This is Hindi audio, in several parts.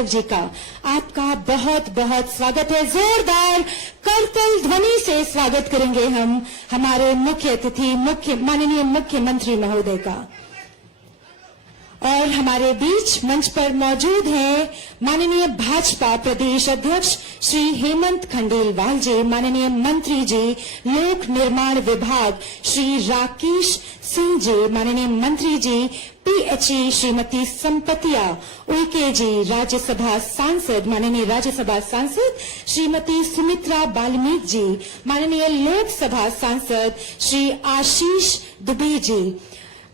यादव जी का आपका बहुत बहुत स्वागत है। जोरदार करतल ध्वनि से स्वागत करेंगे हम हमारे मुख्य अतिथि माननीय मुख्यमंत्री महोदय का। और हमारे बीच मंच पर मौजूद हैं माननीय भाजपा प्रदेश अध्यक्ष श्री हेमंत खंडेलवाल जी, माननीय मंत्री जी लोक निर्माण विभाग श्री राकेश सिंह जी, माननीय मंत्री जी पीएचई श्रीमती संपतिया उइके जी, राज्यसभा सांसद माननीय राज्यसभा सांसद श्रीमती सुमित्रा बाल्मीक जी, माननीय लोकसभा सांसद श्री आशीष दुबे जी,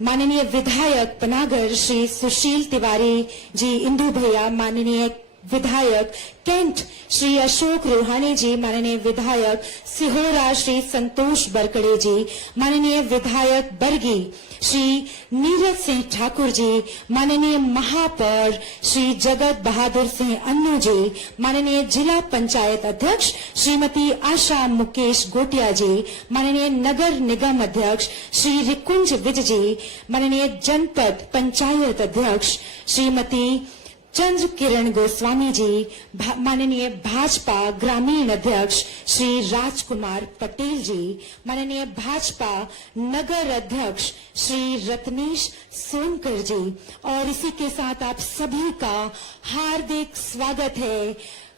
माननीय विधायक पनागर श्री सुशील तिवारी जी इंदू भैया, माननीय विधायक कैंट श्री अशोक रोहानी जी, माननीय विधायक सिहोरा श्री संतोष बरकड़े जी, माननीय विधायक बरगी श्री नीरज सिंह ठाकुर जी, माननीय महापौर श्री जगत बहादुर सिंह अन्नू जी, माननीय जिला पंचायत अध्यक्ष श्रीमती आशा मुकेश गोटिया जी, माननीय नगर निगम अध्यक्ष श्री रिकुंज विज जी, माननीय जनपद पंचायत अध्यक्ष श्रीमती चंद्र किरण गोस्वामी जी, माननीय भाजपा ग्रामीण अध्यक्ष श्री राजकुमार पटेल जी, माननीय भाजपा नगर अध्यक्ष श्री रत्नेश सोनकर जी, और इसी के साथ आप सभी का हार्दिक स्वागत है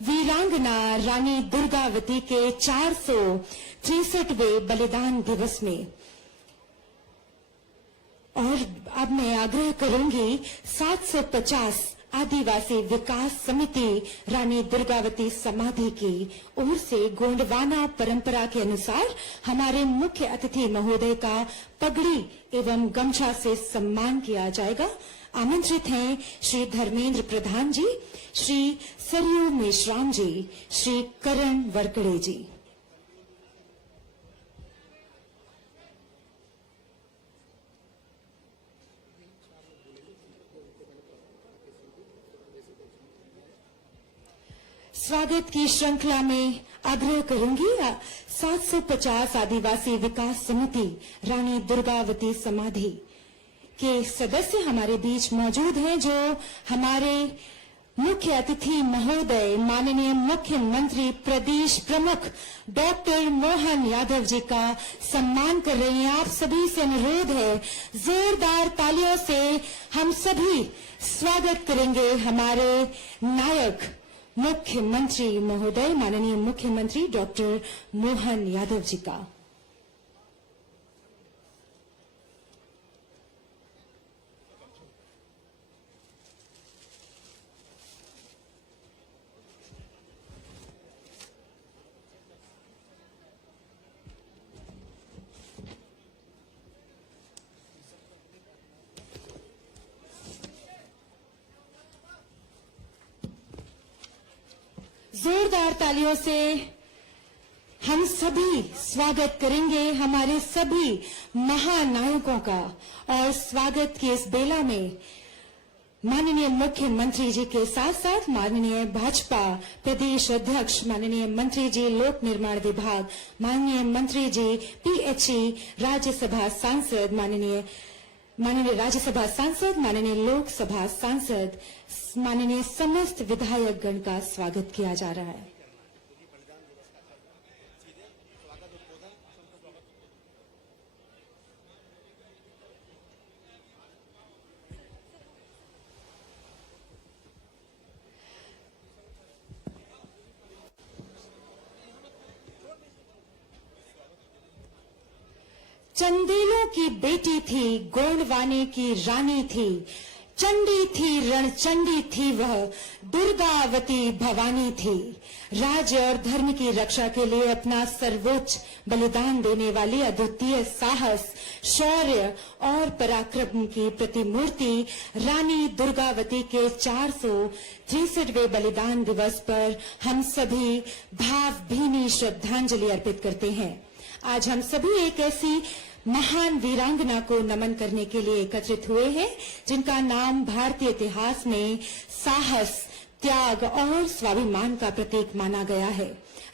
वीरांगना रानी दुर्गावती के 463वें बलिदान दिवस में। और अब मैं आग्रह करूंगी 750 आदिवासी विकास समिति रानी दुर्गावती समाधि की ओर से गोंडवाना परंपरा के अनुसार हमारे मुख्य अतिथि महोदय का पगड़ी एवं गमछा से सम्मान किया जाएगा। आमंत्रित हैं श्री धर्मेंद्र प्रधान जी, श्री सरयू मेश्राम जी, श्री करण वरकड़े जी। स्वागत की श्रृंखला में आग्रह करूंगी 750 आदिवासी विकास समिति रानी दुर्गावती समाधि के सदस्य हमारे बीच मौजूद हैं, जो हमारे मुख्य अतिथि महोदय माननीय मुख्यमंत्री प्रदेश प्रमुख डॉक्टर मोहन यादव जी का सम्मान कर रहे हैं। आप सभी से अनुरोध है, जोरदार तालियों से हम सभी स्वागत करेंगे हमारे नायक मुख्यमंत्री महोदय माननीय मुख्यमंत्री डॉक्टर मोहन यादव जी का। जोरदार तालियों से हम सभी स्वागत करेंगे हमारे सभी महानायकों का। और स्वागत की इस बेला में माननीय मुख्यमंत्री जी के साथ साथ माननीय भाजपा प्रदेश अध्यक्ष माननीय मंत्री जी लोक निर्माण विभाग, माननीय मंत्री जी पीएचई राज्यसभा सांसद, माननीय राज्यसभा सांसद, माननीय लोकसभा सांसद, माननीय समस्त विधायक गण का स्वागत किया जा रहा है। चंदेलों की बेटी थी, गोंडवाने की रानी थी, चंडी थी रणचंडी थी वह, दुर्गावती भवानी थी। राज्य और धर्म की रक्षा के लिए अपना सर्वोच्च बलिदान देने वाली अद्वितीय साहस, शौर्य और पराक्रम की प्रतिमूर्ति रानी दुर्गावती के 463वें बलिदान दिवस पर हम सभी भावभीनी श्रद्धांजलि अर्पित करते हैं। आज हम सभी एक ऐसी महान वीरांगना को नमन करने के लिए एकत्रित हुए हैं जिनका नाम भारतीय इतिहास में साहस, त्याग और स्वाभिमान का प्रतीक माना गया है।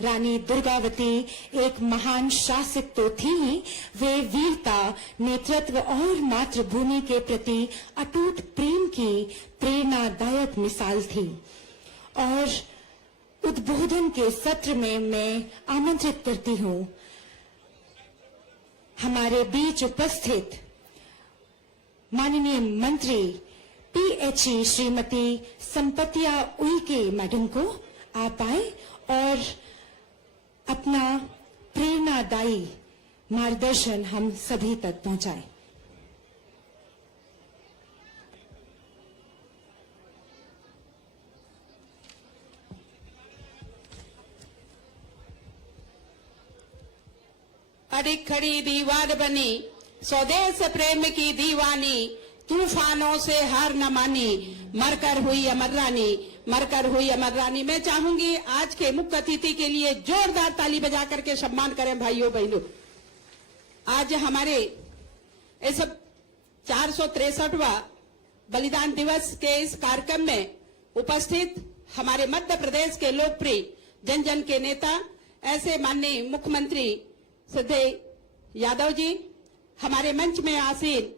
रानी दुर्गावती एक महान शासक तो थी ही, वे वीरता, नेतृत्व और मातृभूमि के प्रति अटूट प्रेम की प्रेरणादायक मिसाल थी। और उद्बोधन के सत्र में मैं आमंत्रित करती हूं हमारे बीच उपस्थित माननीय मंत्री PHE श्रीमती संपतिया उइके मैडम को। आप आए और अपना प्रेरणादायी मार्गदर्शन हम सभी तक पहुंचाएं। अडिग खड़ी दीवार बनी, स्वदेश प्रेम की दीवानी, तूफानों से हार न मानी, मरकर हुई अमर रानी, मरकर हुई अमर रानी। मैं चाहूंगी आज के मुख्य अतिथि के लिए जोरदार ताली बजा करके सम्मान करें भाइयों बहनों। आज हमारे इस 463वां बलिदान दिवस के इस कार्यक्रम में उपस्थित हमारे मध्य प्रदेश के लोकप्रिय जन जन के नेता ऐसे माननीय मुख्यमंत्री सिद्धेश यादव जी, हमारे मंच में आसीन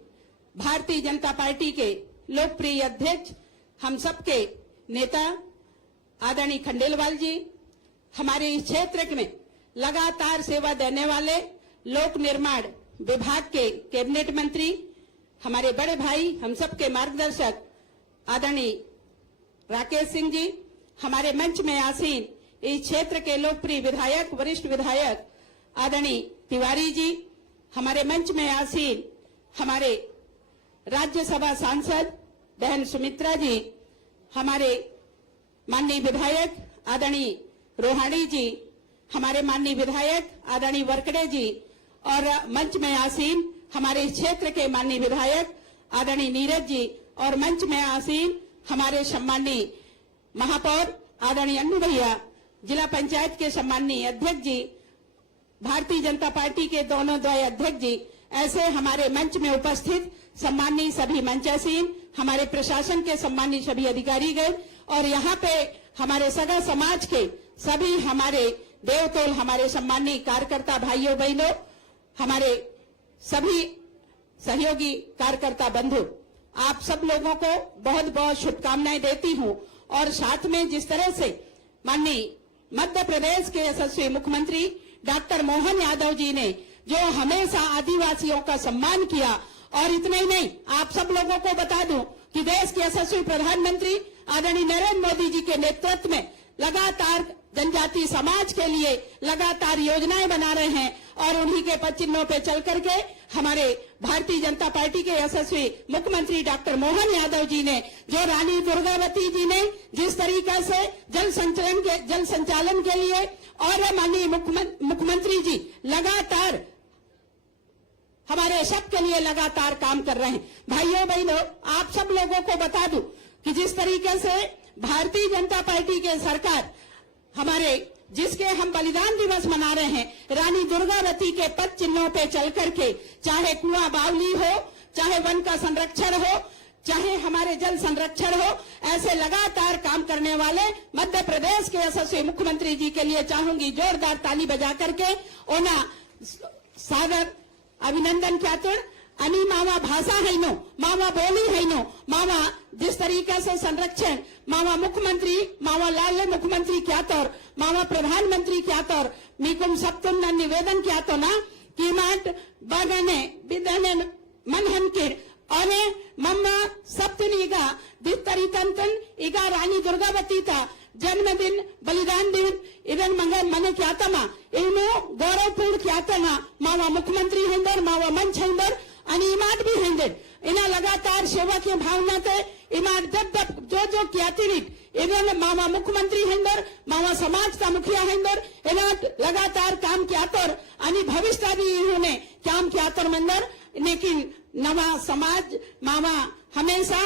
भारतीय जनता पार्टी के लोकप्रिय अध्यक्ष, हम सबके नेता आदरणीय खंडेलवाल जी, हमारे इस क्षेत्र में लगातार सेवा देने वाले लोक निर्माण विभाग के कैबिनेट मंत्री, हमारे बड़े भाई, हम सबके मार्गदर्शक आदरणीय राकेश सिंह जी, हमारे मंच में आसीन इस क्षेत्र के लोकप्रिय विधायक, वरिष्ठ विधायक आदरणीय तिवारी जी, हमारे मंच में आसीन हमारे राज्यसभा सांसद बहन सुमित्रा जी, हमारे माननीय विधायक आदरणीय रोहाणी जी, हमारे माननीय विधायक आदरणीय वरकड़े जी और मंच में आसीन हमारे क्षेत्र के माननीय विधायक आदरणीय नीरज जी और मंच में आसीन हमारे सम्माननीय महापौर आदरणीय अन्नू भैया, जिला पंचायत के सम्माननीय अध्यक्ष जी, भारतीय जनता पार्टी के दोनों द्वय अध्यक्ष जी, ऐसे हमारे मंच में उपस्थित सम्माननीय सभी मंचासीन, हमारे प्रशासन के सम्माननीय सभी अधिकारीगण और यहाँ पे हमारे सगा समाज के सभी हमारे देवतोल, हमारे सम्माननीय कार्यकर्ता भाइयों बहनों, हमारे सभी सहयोगी कार्यकर्ता बंधु, आप सब लोगों को बहुत बहुत शुभकामनाएं देती हूं। और साथ में जिस तरह से माननीय मध्य प्रदेश के यशस्वी मुख्यमंत्री डॉक्टर मोहन यादव जी ने जो हमेशा आदिवासियों का सम्मान किया, और इतना ही नहीं, आप सब लोगों को बता दूं कि देश के यशस्वी प्रधानमंत्री आदरणीय नरेंद्र मोदी जी के नेतृत्व में लगातार जनजाति समाज के लिए लगातार योजनाएं बना रहे हैं और उन्हीं के पद चिन्हों पे चल करके हमारे भारतीय जनता पार्टी के यशस्वी मुख्यमंत्री डॉक्टर मोहन यादव जी ने जो रानी दुर्गावती जी ने जिस तरीके से जल संचालन के लिए और माननीय मुख्यमंत्री जी लगातार हमारे सबके लिए लगातार काम कर रहे हैं। भाइयों बहनों, आप सब लोगों को बता दूं कि जिस तरीके से भारतीय जनता पार्टी के सरकार हमारे जिसके हम बलिदान दिवस मना रहे हैं, रानी दुर्गावती के पद चिन्हों पे चल करके, चाहे कुआं बावली हो, चाहे वन का संरक्षण हो, चाहे हमारे जल संरक्षण हो, ऐसे लगातार काम करने वाले मध्य प्रदेश के यशस्वी मुख्यमंत्री जी के लिए चाहूंगी जोरदार ताली बजा करके ओना सादर अभिनंदन ख्यातुर। अनि मामा भाषा है नो, मामा बोली है नो, मामा जिस तरीके से संरक्षण मामा मुख्यमंत्री, मामा लाल मुख्यमंत्री क्या तौर, मामा प्रधानमंत्री क्या तौर, मीकुम सप्तुम न निवेदन क्या तो ना कि माट बागने विदने मनहन के और मम्मा सप्तनीगा दितरी तंतन इगा रानी दुर्गावती था जन्मदिन बलिदान दिन इधर मंगल मने क्या तमा इनो गौरवपूर्ण क्या तना मावा मुख्यमंत्री हेंदर, मावा मंच हेंदर आणि इमाट भी हेंदर, इना लगातार सेवा की भावना ते इमाट जब जो क्या तिरिक इधर मावा मुख्यमंत्री हेंदर, मावा समाज का मुखिया हेंदर, इना लगातार काम किया तोर आणि भविष्य भी इन्होंने काम किया तोर मंदर, लेकिन नवा समाज मावा हमेशा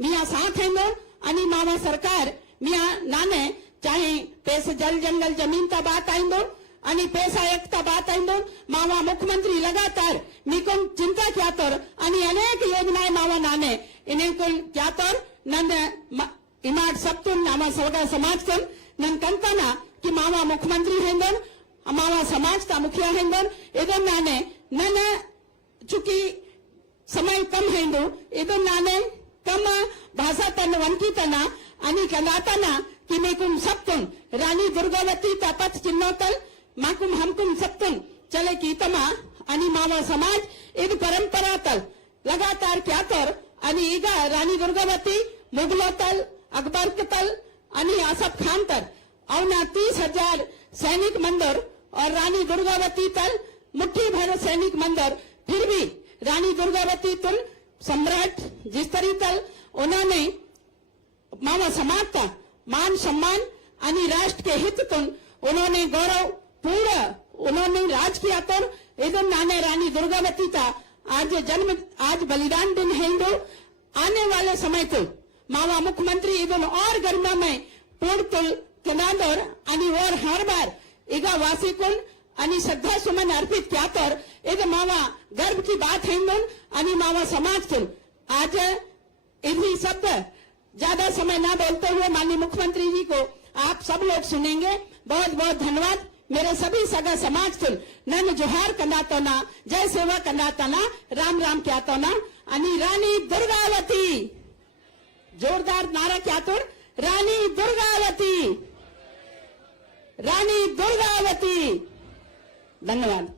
मिया साथ हेंदर आणि मावा सरकार मिया नाने चाहे पैसे जल जंगल जमीन का बात आइंदो आणि पैसा एकता बात आइंदो, मावा मुख्यमंत्री लगातार निकुम चिंता क्या तोर आणि अनेक योजनाएं मावा नाने इन्हें क्या तोर नंद इमाट सप्तुन नामा सवगा समाज कन नन कंतना कि मावा मुख्यमंत्री हेंदर, मावा समाज का मुखिया हेंदर, इधर नाने नन चूंकि समय कम हेंदो इधर नाने कम भाषा तन वनकी तना आणि कलातना किमेकुम सप्तुन रानी दुर्गावती तापत चिन्होतल माकुम हमकुम सप्तुन चले कीतमा आणि मावा समाज ईद परंपरातल लगातार क्या तर आणि ईगा रानी दुर्गावती मुगलोतल अकबरतल आणि आसफ खान तर अवना 30,000 सैनिक मंदिर और रानी दुर्गावती तल मुट्ठी भर सैनिक मंदिर फिर भी रानी दुर्गावती तुल सम्राट जिस तरी तल उन्होंने मामा समाज का मान सम्मान आणि राष्ट्र के हित तुन उन्होंने गौरव पूरा उन्होंने राज किया तो इधर नाने रानी दुर्गावती का आज बलिदान दिन है हिंदू आने वाले समय तो मामा मुख्यमंत्री इधर और गरिमा में पूर्ण तुल कनादर आणि और हर बार इगा वासिकुन आणि श्रद्धा सुमन अर्पित किया तर इधर मामा गर्व की बात है हिंदू आणि मामा समाज तुल आज इन्हीं शब्द ज्यादा समय ना बोलते हुए माननीय मुख्यमंत्री जी को आप सब लोग सुनेंगे। बहुत बहुत धन्यवाद। मेरे सभी सगा समाज तुल नन जोहार कंदातो ना जय सेवा कंदातो ना राम राम क्या तो ना आणि रानी दुर्गावती जोरदार नारा क्या तो रानी दुर्गावती रानी दुर्गावती। धन्यवाद।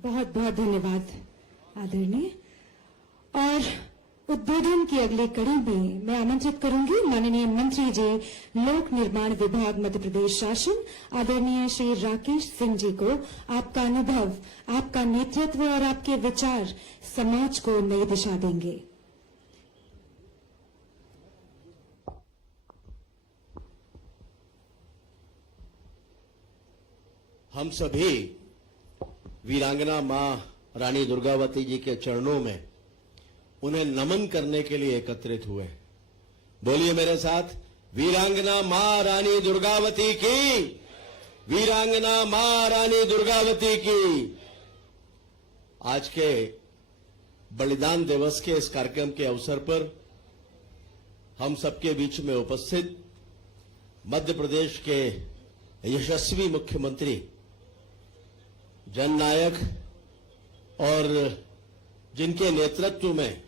बहुत बहुत धन्यवाद आदरणीय। और उद्बोधन की अगली कड़ी में मैं आमंत्रित करूंगी माननीय मंत्री जी लोक निर्माण विभाग मध्य प्रदेश शासन आदरणीय श्री राकेश सिंह जी को। आपका अनुभव, आपका नेतृत्व और आपके विचार समाज को नई दिशा देंगे। हम सभी वीरांगना मां रानी दुर्गावती जी के चरणों में उन्हें नमन करने के लिए एकत्रित हुए। बोलिए मेरे साथ, वीरांगना मां रानी दुर्गावती की, वीरांगना मां रानी दुर्गावती की। आज के बलिदान दिवस के इस कार्यक्रम के अवसर पर हम सबके बीच में उपस्थित मध्य प्रदेश के यशस्वी मुख्यमंत्री, जननायक और जिनके नेतृत्व में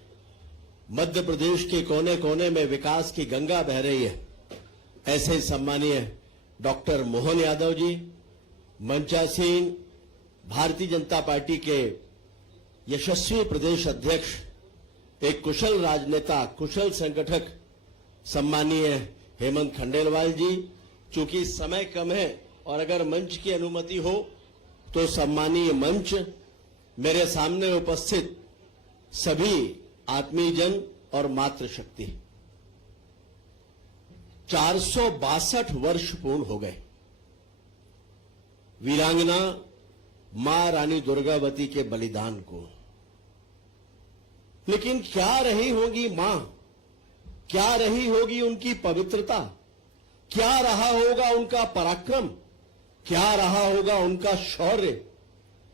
मध्य प्रदेश के कोने कोने में विकास की गंगा बह रही है, ऐसे सम्मानीय डॉक्टर मोहन यादव जी, मंचा सिंह, भारतीय जनता पार्टी के यशस्वी प्रदेश अध्यक्ष, एक कुशल राजनेता, कुशल संगठक सम्मानीय हेमंत खंडेलवाल जी। चूंकि समय कम है और अगर मंच की अनुमति हो तो सम्मानीय मंच, मेरे सामने उपस्थित सभी आत्मीयजन और मातृशक्ति, 462 वर्ष पूर्ण हो गए वीरांगना मां रानी दुर्गावती के बलिदान को। लेकिन क्या रही होगी मां, क्या रही होगी उनकी पवित्रता, क्या रहा होगा उनका पराक्रम, क्या रहा होगा उनका शौर्य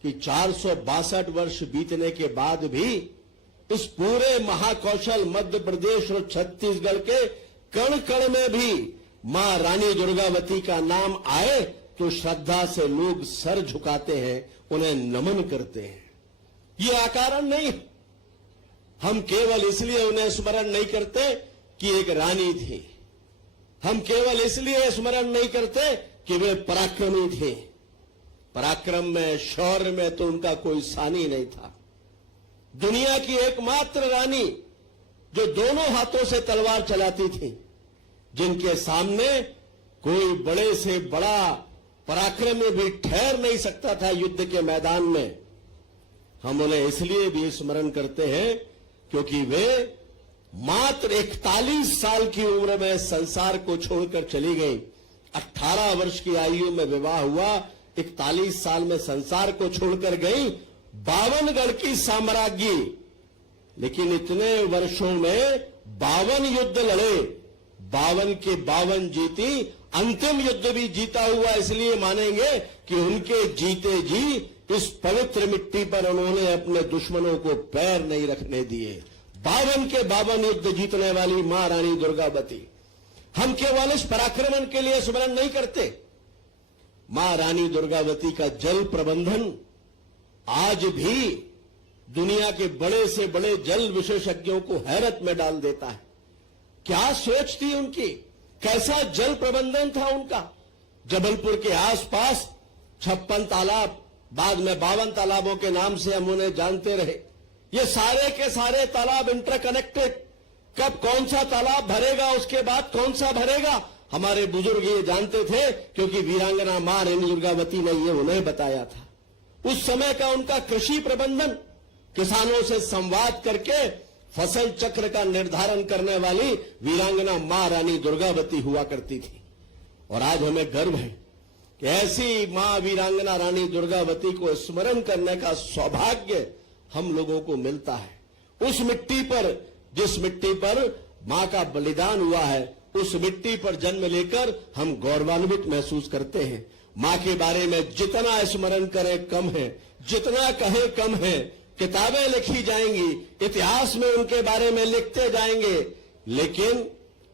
कि 462 वर्ष बीतने के बाद भी इस पूरे महाकौशल मध्य प्रदेश और छत्तीसगढ़ के कण कण में भी मां रानी दुर्गावती का नाम आए तो श्रद्धा से लोग सर झुकाते हैं, उन्हें नमन करते हैं। ये अकारण नहीं, हम केवल इसलिए उन्हें स्मरण नहीं करते कि एक रानी थी, हम केवल इसलिए स्मरण नहीं करते कि वे पराक्रमी थे। पराक्रम में, शौर्य में तो उनका कोई सानी नहीं था। दुनिया की एकमात्र रानी जो दोनों हाथों से तलवार चलाती थी, जिनके सामने कोई बड़े से बड़ा पराक्रमी भी ठहर नहीं सकता था युद्ध के मैदान में। हम उन्हें इसलिए भी स्मरण करते हैं क्योंकि वे मात्र 41 साल की उम्र में संसार को छोड़कर चली गई। 18 वर्ष की आयु में विवाह हुआ, 41 साल में संसार को छोड़कर गई। 52 की साम्राज्ञी, लेकिन इतने वर्षों में 52 युद्ध लड़े, 52 के 52 जीती। अंतिम युद्ध भी जीता हुआ इसलिए मानेंगे कि उनके जीते जी इस पवित्र मिट्टी पर उन्होंने अपने दुश्मनों को पैर नहीं रखने दिए। 52 के 52 युद्ध जीतने वाली मां रानी दुर्गावती। हम केवल इस पराक्रमण के लिए स्मरण नहीं करते, मां रानी दुर्गावती का जल प्रबंधन आज भी दुनिया के बड़े से बड़े जल विशेषज्ञों को हैरत में डाल देता है। क्या सोच थी उनकी, कैसा जल प्रबंधन था उनका। जबलपुर के आसपास 56 तालाब, बाद में 52 तालाबों के नाम से हम उन्हें जानते रहे। ये सारे के सारे तालाब इंटरकनेक्टेड। कब कौन सा तालाब भरेगा, उसके बाद कौन सा भरेगा, हमारे बुजुर्ग ये जानते थे, क्योंकि वीरांगना मां रानी दुर्गावती ने ये उन्हें बताया था। उस समय का उनका कृषि प्रबंधन, किसानों से संवाद करके फसल चक्र का निर्धारण करने वाली वीरांगना मां रानी दुर्गावती हुआ करती थी। और आज हमें गर्व है कि ऐसी मां वीरांगना रानी दुर्गावती को स्मरण करने का सौभाग्य हम लोगों को मिलता है। उस मिट्टी पर, जिस मिट्टी पर मां का बलिदान हुआ है, उस मिट्टी पर जन्म लेकर हम गौरवान्वित महसूस करते हैं। मां के बारे में जितना स्मरण करें कम है, जितना कहें कम है। किताबें लिखी जाएंगी, इतिहास में उनके बारे में लिखते जाएंगे, लेकिन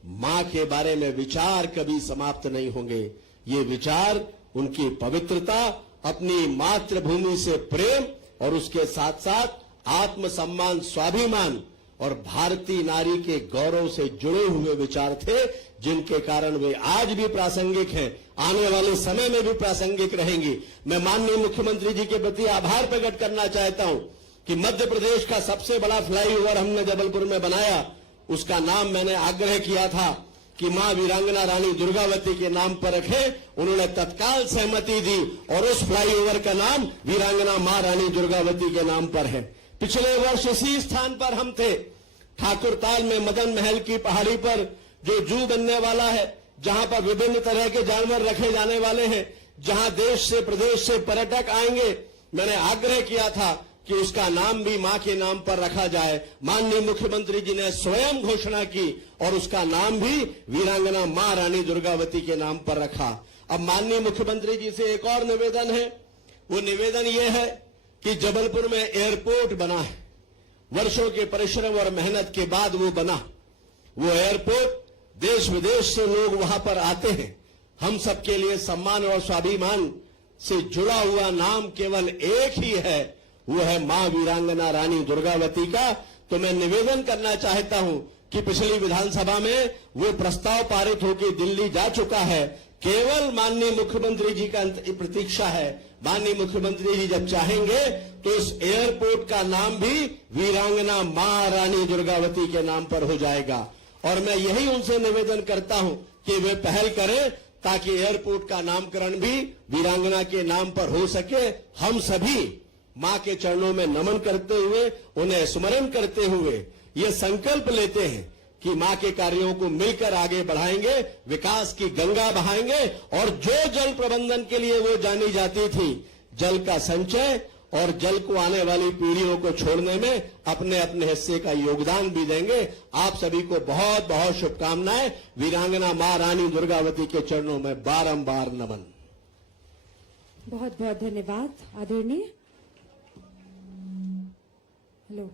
मां के बारे में विचार कभी समाप्त नहीं होंगे। ये विचार उनकी पवित्रता, अपनी मातृभूमि से प्रेम और उसके साथ साथ आत्मसम्मान, स्वाभिमान और भारतीय नारी के गौरव से जुड़े हुए विचार थे, जिनके कारण वे आज भी प्रासंगिक हैं, आने वाले समय में भी प्रासंगिक रहेंगी। मैं माननीय मुख्यमंत्री जी के प्रति आभार प्रकट करना चाहता हूं कि मध्य प्रदेश का सबसे बड़ा फ्लाईओवर हमने जबलपुर में बनाया। उसका नाम मैंने आग्रह किया था कि मां वीरांगना रानी दुर्गावती के नाम पर रखें। उन्होंने तत्काल सहमति दी और उस फ्लाईओवर का नाम वीरांगना मां रानी दुर्गावती के नाम पर है। पिछले वर्ष इसी स्थान पर हम थे, ठाकुरताल में मदन महल की पहाड़ी पर जो जू बनने वाला है, जहां पर विभिन्न तरह के जानवर रखे जाने वाले हैं, जहां देश से प्रदेश से पर्यटक आएंगे। मैंने आग्रह किया था कि उसका नाम भी मां के नाम पर रखा जाए। माननीय मुख्यमंत्री जी ने स्वयं घोषणा की और उसका नाम भी वीरांगना मां रानी दुर्गावती के नाम पर रखा। अब माननीय मुख्यमंत्री जी से एक और निवेदन है। वो निवेदन ये है कि जबलपुर में एयरपोर्ट बना है, वर्षों के परिश्रम और मेहनत के बाद वो बना। वो एयरपोर्ट देश विदेश से लोग वहां पर आते हैं। हम सबके लिए सम्मान और स्वाभिमान से जुड़ा हुआ नाम केवल एक ही है, वो है मां वीरांगना रानी दुर्गावती का। तो मैं निवेदन करना चाहता हूं कि पिछली विधानसभा में वो प्रस्ताव पारित होकर दिल्ली जा चुका है। केवल माननीय मुख्यमंत्री जी का प्रतीक्षा है। माननीय मुख्यमंत्री जी जब चाहेंगे तो इस एयरपोर्ट का नाम भी वीरांगना मां रानी दुर्गावती के नाम पर हो जाएगा। और मैं यही उनसे निवेदन करता हूं कि वे पहल करें ताकि एयरपोर्ट का नामकरण भी वीरांगना के नाम पर हो सके। हम सभी मां के चरणों में नमन करते हुए, उन्हें स्मरण करते हुए ये संकल्प लेते हैं कि मां के कार्यों को मिलकर आगे बढ़ाएंगे, विकास की गंगा बहाएंगे। और जो जल प्रबंधन के लिए वो जानी जाती थी, जल का संचय और जल को आने वाली पीढ़ियों को छोड़ने में अपने अपने हिस्से का योगदान भी देंगे। आप सभी को बहुत बहुत शुभकामनाएं। वीरांगना मां रानी दुर्गावती के चरणों में बारंबार नमन। बहुत बहुत धन्यवाद आदरणीय। हेलो,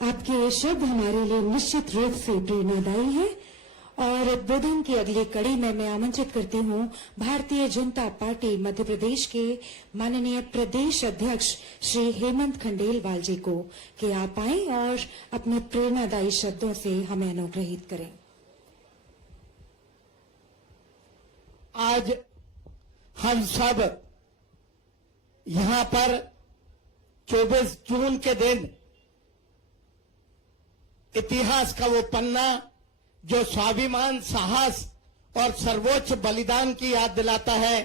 आपके शब्द हमारे लिए निश्चित रूप से प्रेरणादायी है। और उद्बोधन की अगली कड़ी में मैं आमंत्रित करती हूं भारतीय जनता पार्टी मध्य प्रदेश के माननीय प्रदेश अध्यक्ष श्री हेमंत खंडेलवाल जी को कि आप आएं और अपने प्रेरणादायी शब्दों से हमें अनुग्रहित करें। आज हम सब यहां पर 24 जून के दिन इतिहास का वो पन्ना जो स्वाभिमान, साहस और सर्वोच्च बलिदान की याद दिलाता है,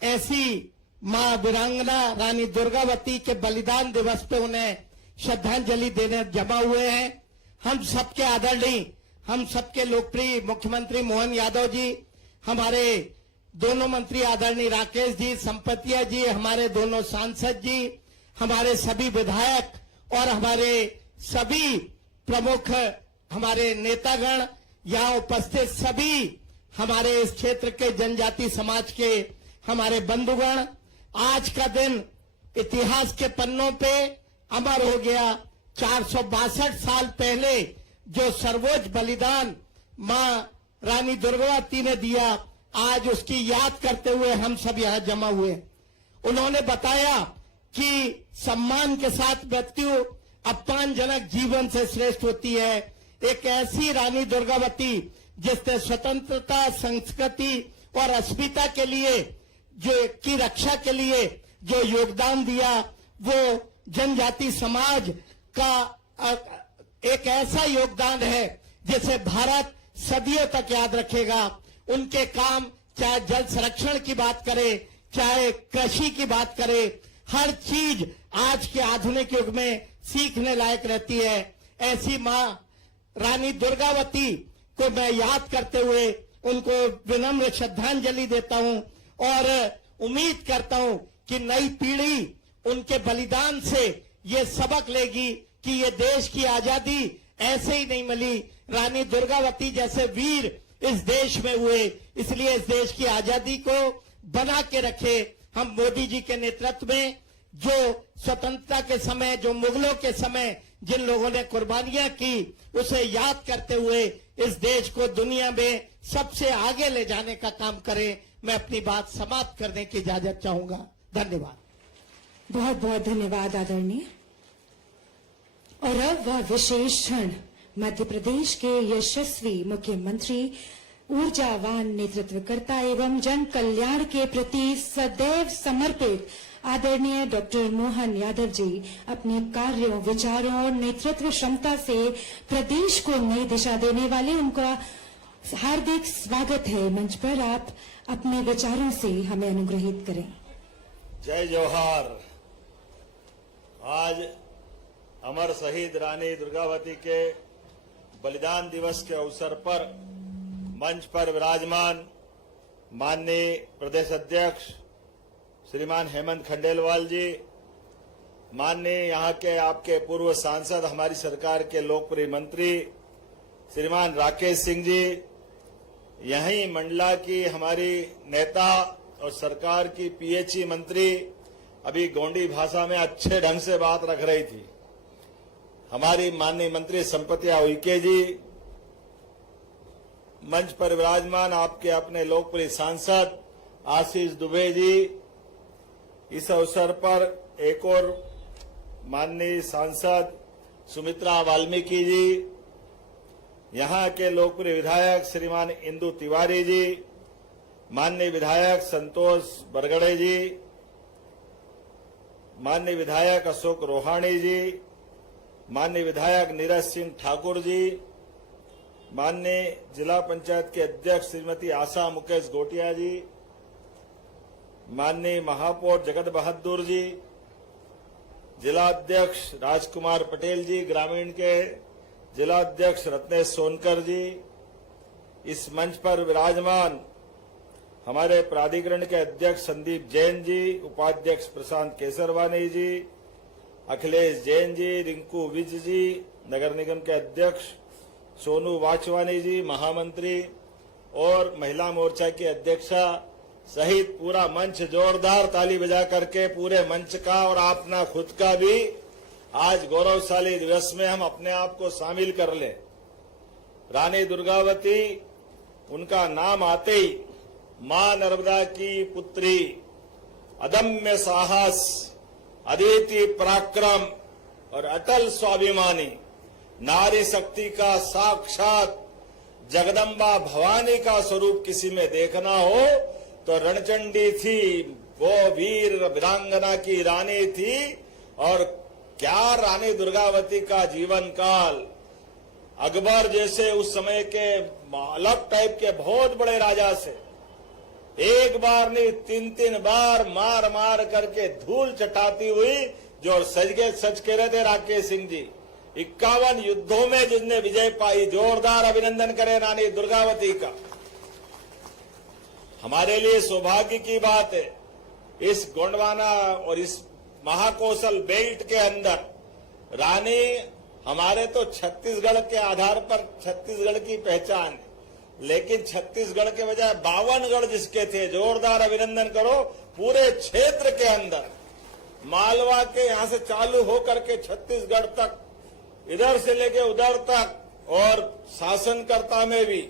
ऐसी मां वीरांगना रानी दुर्गावती के बलिदान दिवस पे उन्हें श्रद्धांजलि देने जमा हुए हैं। हम सबके आदरणीय, हम सबके लोकप्रिय मुख्यमंत्री मोहन यादव जी, हमारे दोनों मंत्री आदरणीय राकेश जी, संपतिया जी, हमारे दोनों सांसद जी, हमारे सभी विधायक और हमारे सभी प्रमुख हमारे नेतागण, यहाँ उपस्थित सभी हमारे इस क्षेत्र के जनजाति समाज के हमारे बंधुगण, आज का दिन इतिहास के पन्नों पे अमर हो गया। 462 साल पहले जो सर्वोच्च बलिदान मां रानी दुर्गावती ने दिया, आज उसकी याद करते हुए हम सब यहाँ जमा हुए। उन्होंने बताया कि सम्मान के साथ मृत्यु अपमानजनक जीवन से श्रेष्ठ होती है। एक ऐसी रानी दुर्गावती जिसने स्वतंत्रता, संस्कृति और अस्मिता के लिए जो की रक्षा के लिए जो योगदान दिया, वो जनजाति समाज का एक ऐसा योगदान है जिसे भारत सदियों तक याद रखेगा। उनके काम, चाहे जल संरक्षण की बात करें, चाहे कृषि की बात करें, हर चीज आज के आधुनिक युग में सीखने लायक रहती है। ऐसी मां रानी दुर्गावती को मैं याद करते हुए उनको विनम्र श्रद्धांजलि देता हूं और उम्मीद करता हूं कि नई पीढ़ी उनके बलिदान से ये सबक लेगी कि ये देश की आजादी ऐसे ही नहीं मिली। रानी दुर्गावती जैसे वीर इस देश में हुए, इसलिए इस देश की आजादी को बना के रखे। हम मोदी जी के नेतृत्व में जो स्वतंत्रता के समय, जो मुगलों के समय जिन लोगों ने कुर्बानियां की, उसे याद करते हुए इस देश को दुनिया में सबसे आगे ले जाने का काम करें। मैं अपनी बात समाप्त करने की इजाजत चाहूंगा। धन्यवाद। बहुत बहुत धन्यवाद आदरणीय। और अब वह विशेष क्षण मध्य प्रदेश के यशस्वी मुख्यमंत्री, ऊर्जावान नेतृत्वकर्ता एवं जन कल्याण के प्रति सदैव समर्पित आदरणीय डॉक्टर मोहन यादव जी अपने कार्यों, विचारों और नेतृत्व क्षमता से प्रदेश को नई दिशा देने वाले, उनका हार्दिक स्वागत है। मंच पर आप अपने विचारों से हमें अनुग्रहित करें। जय जोहार। आज अमर शहीद रानी दुर्गावती के बलिदान दिवस के अवसर पर मंच पर विराजमान माननीय प्रदेश अध्यक्ष श्रीमान हेमंत खंडेलवाल जी, माननीय यहाँ के आपके पूर्व सांसद, हमारी सरकार के लोकप्रिय मंत्री श्रीमान राकेश सिंह जी, यहीं मंडला की हमारी नेता और सरकार की पीएचई मंत्री अभी गोंडी भाषा में अच्छे ढंग से बात रख रही थी, हमारी माननीय मंत्री संपतिया उइके जी, मंच पर विराजमान आपके अपने लोकप्रिय सांसद आशीष दुबे जी, इस अवसर पर एक और माननीय सांसद सुमित्रा वाल्मीकि जी, यहाँ के लोकप्रिय विधायक श्रीमान इंदु तिवारी जी, माननीय विधायक संतोष बरगड़े जी, माननीय विधायक अशोक रोहाणी जी, माननीय विधायक नीरज सिंह ठाकुर जी, माननीय जिला पंचायत के अध्यक्ष श्रीमती आशा मुकेश गोटिया जी, माननीय महापौर जगत बहादुर जी, जिला अध्यक्ष राजकुमार पटेल जी, ग्रामीण के जिला अध्यक्ष रत्नेश सोनकर जी, इस मंच पर विराजमान हमारे प्राधिकरण के अध्यक्ष संदीप जैन जी, उपाध्यक्ष प्रशांत केसरवानी जी, अखिलेश जैन जी, रिंकू विज जी, नगर निगम के अध्यक्ष सोनू वाचवानी जी, महामंत्री और महिला मोर्चा की अध्यक्षा सहित पूरा मंच जोरदार ताली बजा करके पूरे मंच का और अपना खुद का भी आज गौरवशाली दिवस में हम अपने आप को शामिल कर ले। रानी दुर्गावती, उनका नाम आते ही मां नर्मदा की पुत्री, अदम्य साहस, अद्वितीय पराक्रम और अटल स्वाभिमानी, नारी शक्ति का साक्षात जगदम्बा भवानी का स्वरूप किसी में देखना हो तो रणचंडी थी, वो वीर वीरांगना की रानी थी। और क्या रानी दुर्गावती का जीवन काल, अकबर जैसे उस समय के अलग टाइप के बहुत बड़े राजा से एक बार नहीं 3-3 बार मार मार करके धूल चटाती हुई, जो सच कह रहे थे राकेश सिंह जी, 51 युद्धों में जिसने विजय पाई। जोरदार अभिनंदन करें रानी दुर्गावती का। हमारे लिए सौभाग्य की बात है, इस गोंडवाना और इस महाकौशल बेल्ट के अंदर रानी, हमारे तो छत्तीसगढ़ के आधार पर छत्तीसगढ़ की पहचान है, लेकिन छत्तीसगढ़ के बजाय 52 गढ़ जिसके थे, जोरदार अभिनंदन करो। पूरे क्षेत्र के अंदर मालवा के यहां से चालू होकर के छत्तीसगढ़ तक, इधर से लेके उधर तक, और शासनकर्ता में भी,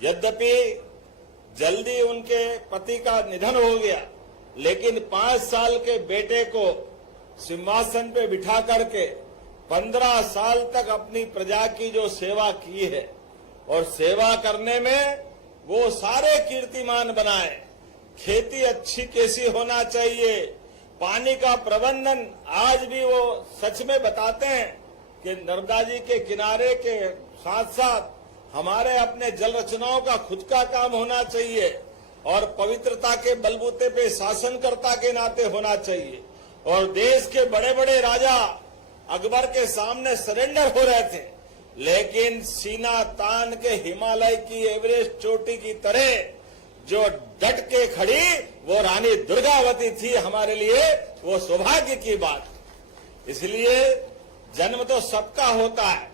यद्यपि जल्दी उनके पति का निधन हो गया, लेकिन 5 साल के बेटे को सिंहासन पे बिठा करके 15 साल तक अपनी प्रजा की जो सेवा की है, और सेवा करने में वो सारे कीर्तिमान बनाए। खेती अच्छी कैसी होना चाहिए, पानी का प्रबंधन आज भी वो सच में बताते हैं कि नर्मदा जी के किनारे के साथ साथ हमारे अपने जल रचनाओं का खुद का काम होना चाहिए और पवित्रता के बलबूते पे शासनकर्ता के नाते होना चाहिए। और देश के बड़े बड़े राजा अकबर के सामने सरेंडर हो रहे थे, लेकिन सीना तान के हिमालय की एवरेस्ट चोटी की तरह जो डट के खड़ी वो रानी दुर्गावती थी हमारे लिए, वो सौभाग्य की बात। इसलिए जन्म तो सबका होता है,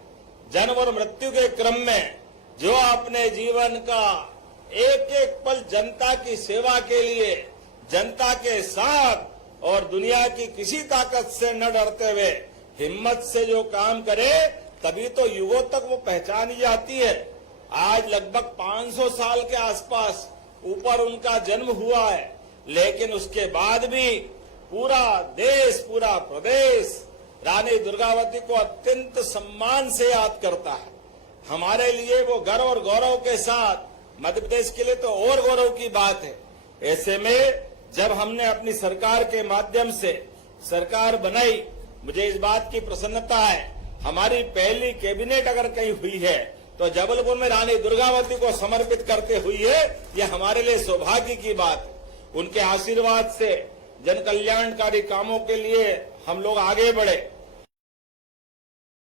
जन्म और मृत्यु के क्रम में जो अपने जीवन का एक एक पल जनता की सेवा के लिए, जनता के साथ और दुनिया की किसी ताकत से न डरते हुए हिम्मत से जो काम करे, तभी तो युगों तक वो पहचानी जाती है। आज लगभग 500 साल के आसपास ऊपर उनका जन्म हुआ है, लेकिन उसके बाद भी पूरा देश, पूरा प्रदेश रानी दुर्गावती को अत्यंत सम्मान से याद करता है। हमारे लिए वो गर्व और गौरव के साथ, मध्य प्रदेश के लिए तो और गौरव की बात है। ऐसे में जब हमने अपनी सरकार के माध्यम से सरकार बनाई, मुझे इस बात की प्रसन्नता है, हमारी पहली कैबिनेट अगर कहीं हुई है तो जबलपुर में रानी दुर्गावती को समर्पित करते हुई है। यह हमारे लिए सौभाग्य की बात है। उनके आशीर्वाद से जन कल्याणकारी कामों के लिए हम लोग आगे बढ़े।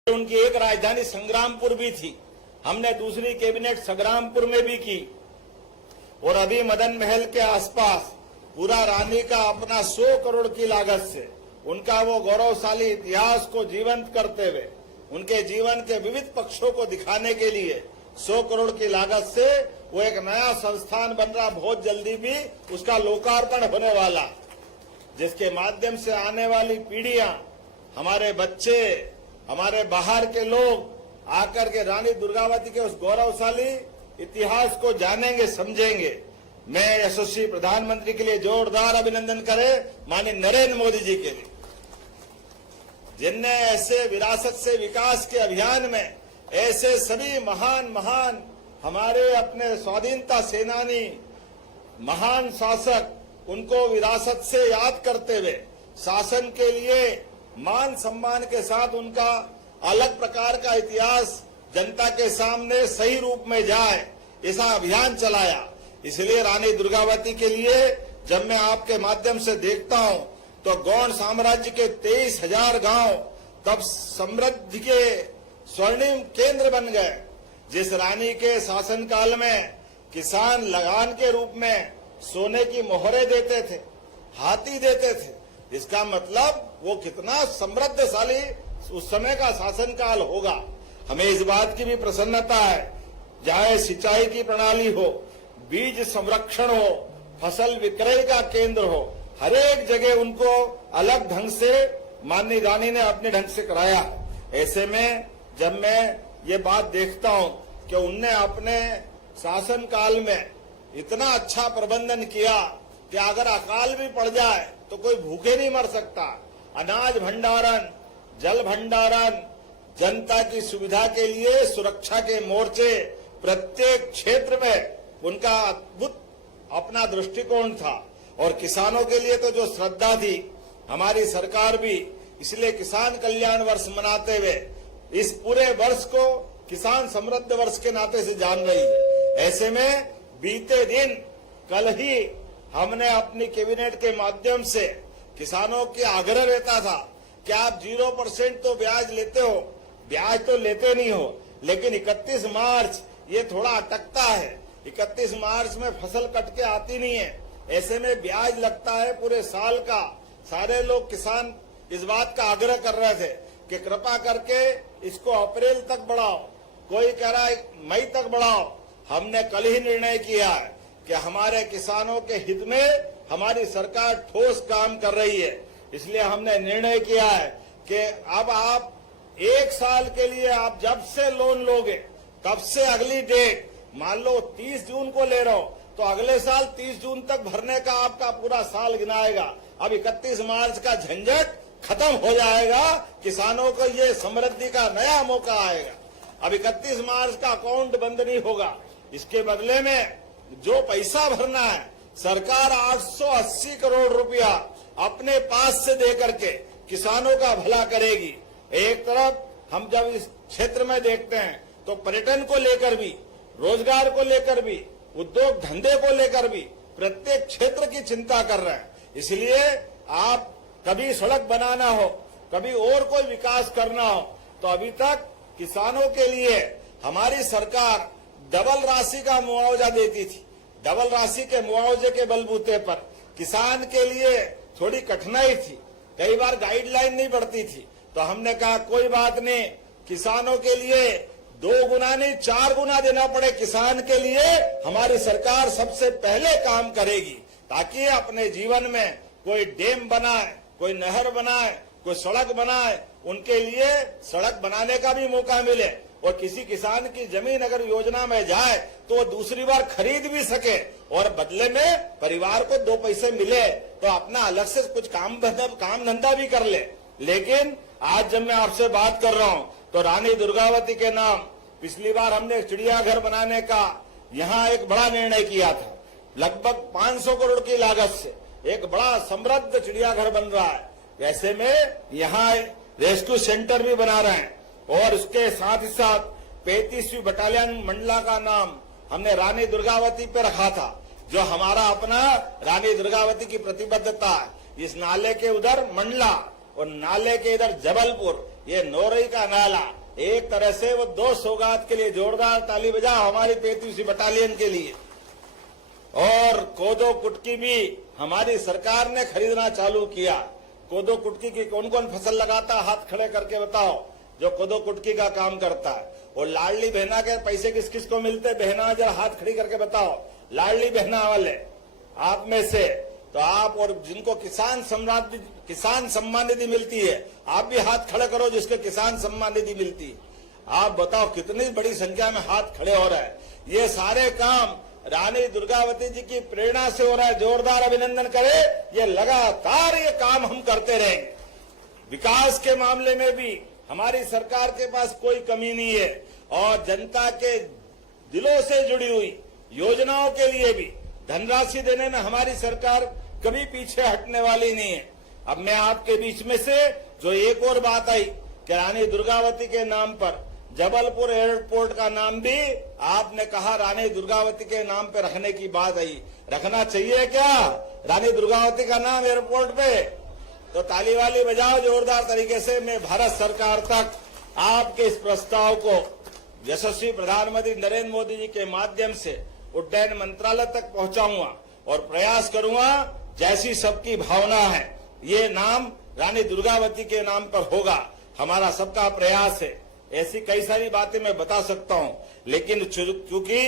उनकी एक राजधानी संग्रामपुर भी थी, हमने दूसरी कैबिनेट संग्रामपुर में भी की। और अभी मदन महल के आसपास पूरा रानी का अपना 100 करोड़ की लागत से उनका वो गौरवशाली इतिहास को जीवंत करते हुए उनके जीवन के विविध पक्षों को दिखाने के लिए 100 करोड़ की लागत से वो एक नया संस्थान बन रहा, बहुत जल्दी भी उसका लोकार्पण होने वाला, जिसके माध्यम से आने वाली पीढ़ियां, हमारे बच्चे, हमारे बाहर के लोग आकर के रानी दुर्गावती के उस गौरवशाली इतिहास को जानेंगे, समझेंगे। मैं यशस्वी प्रधानमंत्री के लिए जोरदार अभिनंदन करें माननीय नरेंद्र मोदी जी के लिए, जिनने ऐसे विरासत से विकास के अभियान में ऐसे सभी महान महान हमारे अपने स्वाधीनता सेनानी, महान शासक, उनको विरासत से याद करते हुए शासन के लिए मान सम्मान के साथ उनका अलग प्रकार का इतिहास जनता के सामने सही रूप में जाए, ऐसा अभियान चलाया। इसलिए रानी दुर्गावती के लिए जब मैं आपके माध्यम से देखता हूं तो गौड़ साम्राज्य के 23,000 गांव तब समृद्धि के स्वर्णिम केंद्र बन गए। जिस रानी के शासनकाल में किसान लगान के रूप में सोने की मोहरें देते थे, हाथी देते थे, इसका मतलब वो कितना समृद्धशाली उस समय का शासनकाल होगा। हमें इस बात की भी प्रसन्नता है, चाहे सिंचाई की प्रणाली हो, बीज संरक्षण हो, फसल विक्रय का केंद्र हो, हर एक जगह उनको अलग ढंग से माननीय रानी ने अपने ढंग से कराया। ऐसे में जब मैं ये बात देखता हूं कि उनने अपने शासन काल में इतना अच्छा प्रबंधन किया कि अगर अकाल भी पड़ जाए तो कोई भूखे नहीं मर सकता। अनाज भंडारण, जल भंडारण, जनता की सुविधा के लिए सुरक्षा के मोर्चे, प्रत्येक क्षेत्र में उनका अद्भुत अपना दृष्टिकोण था। और किसानों के लिए तो जो श्रद्धा थी, हमारी सरकार भी इसलिए किसान कल्याण वर्ष मनाते हुए इस पूरे वर्ष को किसान समृद्ध वर्ष के नाते से जान रही है। ऐसे में बीते दिन कल ही हमने अपनी कैबिनेट के माध्यम से किसानों के आग्रह रहता था कि आप 0% तो ब्याज लेते हो, ब्याज तो लेते नहीं हो, लेकिन 31 मार्च ये थोड़ा अटकता है। 31 मार्च में फसल कट के आती नहीं है, ऐसे में ब्याज लगता है पूरे साल का। सारे लोग किसान इस बात का आग्रह कर रहे थे कि कृपा करके इसको अप्रैल तक बढ़ाओ, कोई कह रहा है मई तक बढ़ाओ। हमने कल ही निर्णय किया है कि हमारे किसानों के हित में हमारी सरकार ठोस काम कर रही है। इसलिए हमने निर्णय किया है कि अब आप 1 साल के लिए आप जब से लोन लोगे तब से अगली डेट, मान लो 30 जून को ले रहे हो तो अगले साल 30 जून तक भरने का आपका पूरा साल गिनाएगा। अब 31 मार्च का झंझट खत्म हो जाएगा, किसानों को ये समृद्धि का नया मौका आएगा। अब 31 मार्च का अकाउंट बंद नहीं होगा। इसके बदले में जो पैसा भरना है, सरकार 880 करोड़ रुपया अपने पास से दे करके किसानों का भला करेगी। एक तरफ हम जब इस क्षेत्र में देखते हैं तो पर्यटन को लेकर भी, रोजगार को लेकर भी, उद्योग धंधे को लेकर भी प्रत्येक क्षेत्र की चिंता कर रहे हैं। इसलिए आप कभी सड़क बनाना हो, कभी और कोई विकास करना हो, तो अभी तक किसानों के लिए हमारी सरकार डबल राशि का मुआवजा देती थी। डबल राशि के मुआवजे के बलबूते पर किसान के लिए थोड़ी कठिनाई थी, कई बार गाइडलाइन नहीं बढ़ती थी, तो हमने कहा कोई बात नहीं, किसानों के लिए 2 गुना नहीं 4 गुना देना पड़े किसान के लिए हमारी सरकार सबसे पहले काम करेगी, ताकि अपने जीवन में कोई डैम बनाए, कोई नहर बनाए, कोई सड़क बनाए, उनके लिए सड़क बनाने का भी मौका मिले, और किसी किसान की जमीन अगर योजना में जाए तो वो दूसरी बार खरीद भी सके, और बदले में परिवार को 2 पैसे मिले तो अपना अलग से कुछ काम धंधा भी कर ले। लेकिन आज जब मैं आपसे बात कर रहा हूं तो रानी दुर्गावती के नाम पिछली बार हमने चिड़ियाघर बनाने का यहाँ एक बड़ा निर्णय किया था। लगभग 500 करोड़ की लागत से एक बड़ा समृद्ध चिड़ियाघर बन रहा है। वैसे में यहाँ रेस्क्यू सेंटर भी बना रहे हैं, और उसके साथ ही साथ 35वीं बटालियन मंडला का नाम हमने रानी दुर्गावती पे रखा था, जो हमारा अपना रानी दुर्गावती की प्रतिबद्धता है। इस नाले के उधर मंडला और नाले के इधर जबलपुर, ये नौरई का नाला, एक तरह से वो 2 सौगात के लिए जोरदार ताली बजाओ हमारी 35वीं बटालियन के लिए। और कोदो कुटकी भी हमारी सरकार ने खरीदना चालू किया। कोदो कुटकी की कौन कौन फसल लगाता, हाथ खड़े करके बताओ जो कोदो कुटकी का काम करता है। और लाडली बहना के पैसे किस किस को मिलते, बहना जरा हाथ खड़ी करके बताओ, लाडली बहना वाले आप में से तो आप, और जिनको किसान सम्मान निधि मिलती है आप भी हाथ खड़े करो, जिसके किसान सम्मान निधि मिलती है। आप बताओ कितनी बड़ी संख्या में हाथ खड़े हो रहे हैं। ये सारे काम रानी दुर्गावती जी की प्रेरणा से हो रहा है। जोरदार अभिनंदन करें। ये लगातार ये काम हम करते रहेंगे। विकास के मामले में भी हमारी सरकार के पास कोई कमी नहीं है, और जनता के दिलों से जुड़ी हुई योजनाओं के लिए भी धनराशि देने में हमारी सरकार कभी पीछे हटने वाली नहीं है। अब मैं आपके बीच में से जो एक और बात आई कि रानी दुर्गावती के नाम पर जबलपुर एयरपोर्ट का नाम भी आपने कहा रानी दुर्गावती के नाम पे रखने की बात आई। रखना चाहिए क्या रानी दुर्गावती का नाम एयरपोर्ट पे? तो ताली वाली बजाओ जोरदार तरीके से। मैं भारत सरकार तक आपके इस प्रस्ताव को यशस्वी प्रधानमंत्री नरेंद्र मोदी जी के माध्यम से उड्डयन मंत्रालय तक पहुंचाऊंगा और प्रयास करूंगा जैसी सबकी भावना है ये नाम रानी दुर्गावती के नाम पर होगा। हमारा सबका प्रयास है। ऐसी कई सारी बातें मैं बता सकता हूं, लेकिन चूंकि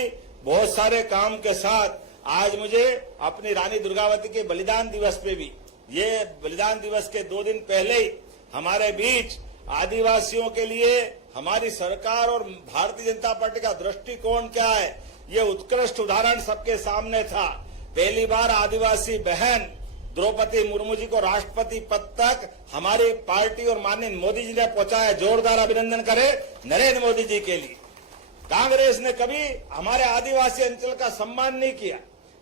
बहुत सारे काम के साथ आज मुझे अपनी रानी दुर्गावती के बलिदान दिवस पे भी, ये बलिदान दिवस के 2 दिन पहले ही हमारे बीच आदिवासियों के लिए हमारी सरकार और भारतीय जनता पार्टी का दृष्टिकोण क्या है, ये उत्कृष्ट उदाहरण सबके सामने था। पहली बार आदिवासी बहन द्रौपदी मुर्मू जी को राष्ट्रपति पद तक हमारी पार्टी और माननीय मोदी जी ने पहुंचाया। जोरदार अभिनंदन करें नरेंद्र मोदी जी के लिए। कांग्रेस ने कभी हमारे आदिवासी अंचल का सम्मान नहीं किया,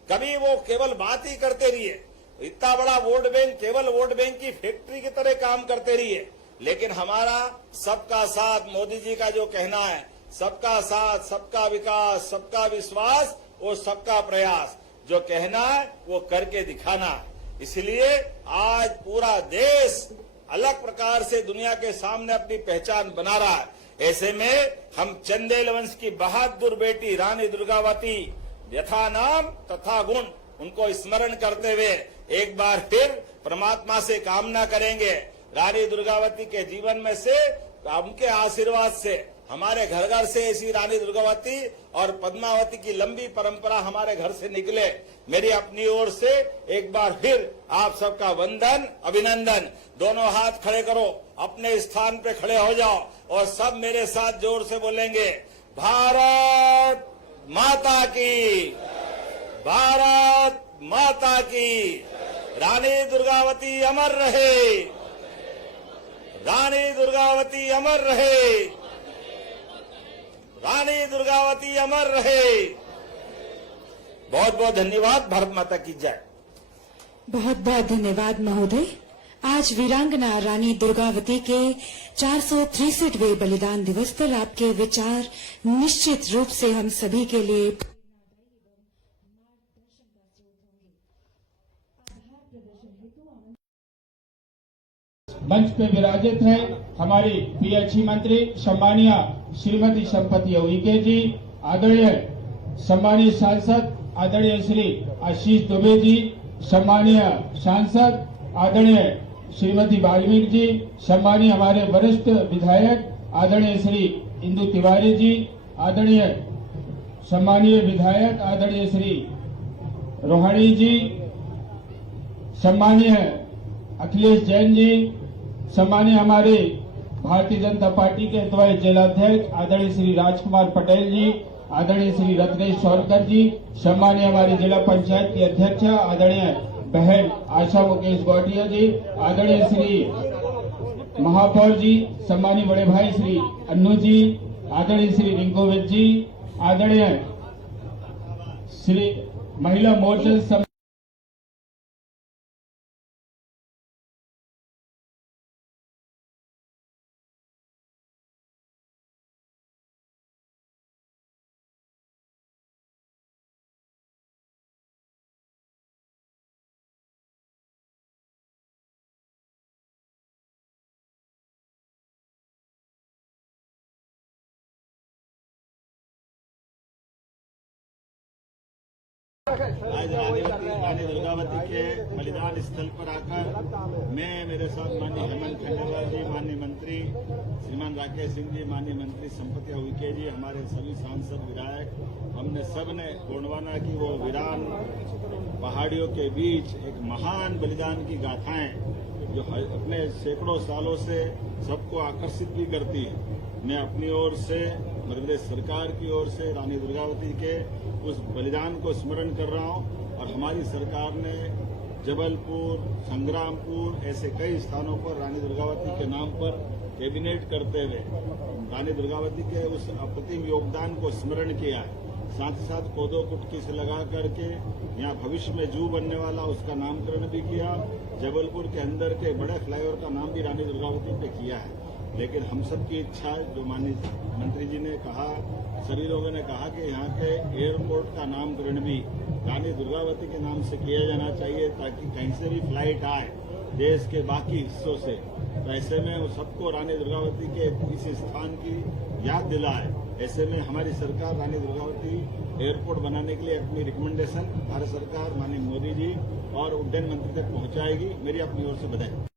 कभी वो केवल बात ही करते रहिए। इतना बड़ा वोट बैंक केवल वोट बैंक की फैक्ट्री की तरह काम करते रहिए। लेकिन हमारा सबका साथ, मोदी जी का जो कहना है, सबका साथ, सबका विकास, सबका विश्वास और सबका प्रयास, जो कहना है वो करके दिखाना है। इसलिए आज पूरा देश अलग प्रकार से दुनिया के सामने अपनी पहचान बना रहा है। ऐसे में हम चंदेल वंश की बहादुर बेटी रानी दुर्गावती यथा नाम तथा गुण, उनको स्मरण करते हुए एक बार फिर परमात्मा से कामना करेंगे रानी दुर्गावती के जीवन में से, उनके आशीर्वाद से हमारे घर घर से ऐसी रानी दुर्गावती और पद्मावती की लंबी परंपरा हमारे घर से निकले। मेरी अपनी ओर से एक बार फिर आप सबका वंदन, अभिनंदन। दोनों हाथ खड़े करो, अपने स्थान पे खड़े हो जाओ और सब मेरे साथ जोर से बोलेंगे, भारत माता की, भारत माता की, रानी दुर्गावती अमर रहे, रानी दुर्गावती अमर रहे। रानी दुर्गावती अमर रहे। बहुत बहुत धन्यवाद। भारत माता की जय। बहुत बहुत धन्यवाद महोदय। आज वीरांगना रानी दुर्गावती के 463वें बलिदान दिवस पर आपके विचार निश्चित रूप से हम सभी के लिए मंच पे विराजित है हमारी पीएचई मंत्री सम्मानीय श्रीमती संपत्ति उइके जी, आदरणीय सम्मानीय सांसद आदरणीय श्री आशीष दुबे जी, सम्मानीय सांसद आदरणीय श्रीमती वाल्मीकि जी, सम्मानीय हमारे वरिष्ठ विधायक आदरणीय श्री इंदु तिवारी जी, आदरणीय सम्मानीय विधायक आदरणीय श्री रोहाणी जी, सम्मानीय अखिलेश जैन जी, सम्मानीय हमारे भारतीय जनता पार्टी के द्वारा जिलाध्यक्ष आदरणीय श्री राजकुमार पटेल जी, आदरणीय श्री रत्नेश सोनकर जी, सम्मानीय हमारी जिला पंचायत की अध्यक्ष आदरणीय बहन आशा मुकेश गौटिया जी, आदरणीय श्री महापौर जी, सम्मानीय बड़े भाई श्री अन्नू जी, आदरणीय श्री रिंकोविच जी, आदरणीय श्री महिला मोर्चा आज रानी दुर्गावती के बलिदान स्थल पर आकर मैं, मेरे साथ माननीय हेमंत खंडेलवाल जी, माननीय मंत्री श्रीमान राकेश सिंह जी, माननीय मंत्री संपत्ति उइके जी, हमारे सभी सांसद विधायक, हमने सबने गोंडवाना की वो वीरान पहाड़ियों के बीच एक महान बलिदान की गाथाएं जो अपने सैकड़ों सालों से सबको आकर्षित भी करती है। मैं अपनी ओर से, मध्य प्रदेश सरकार की ओर से रानी दुर्गावती के उस बलिदान को स्मरण कर रहा हूं और हमारी सरकार ने जबलपुर, संग्रामपुर ऐसे कई स्थानों पर रानी दुर्गावती के नाम पर कैबिनेट करते हुए रानी दुर्गावती के उस अप्रतिम योगदान को स्मरण किया है। साथ ही साथ कोदो कुटकी से लगा करके यहाँ भविष्य में जू बनने वाला उसका नामकरण भी किया। जबलपुर के अंदर के बड़े फ्लाईओवर का नाम भी रानी दुर्गावती पे किया है। लेकिन हम सब की इच्छा, जो माननीय मंत्री जी ने कहा, सभी लोगों ने कहा कि यहाँ के एयरपोर्ट का नामकरण भी रानी दुर्गावती के नाम से किया जाना चाहिए, ताकि कहीं से भी फ्लाइट आए देश के बाकी हिस्सों से, तो ऐसे में वो सबको रानी दुर्गावती के इस स्थान की याद दिलाए। ऐसे में हमारी सरकार रानी दुर्गावती एयरपोर्ट बनाने के लिए अपनी रिकमेंडेशन भारत सरकार माननीय मोदी जी और उड्डयन मंत्री तक पहुंचाएगी। मेरी अपनी ओर से बधाई।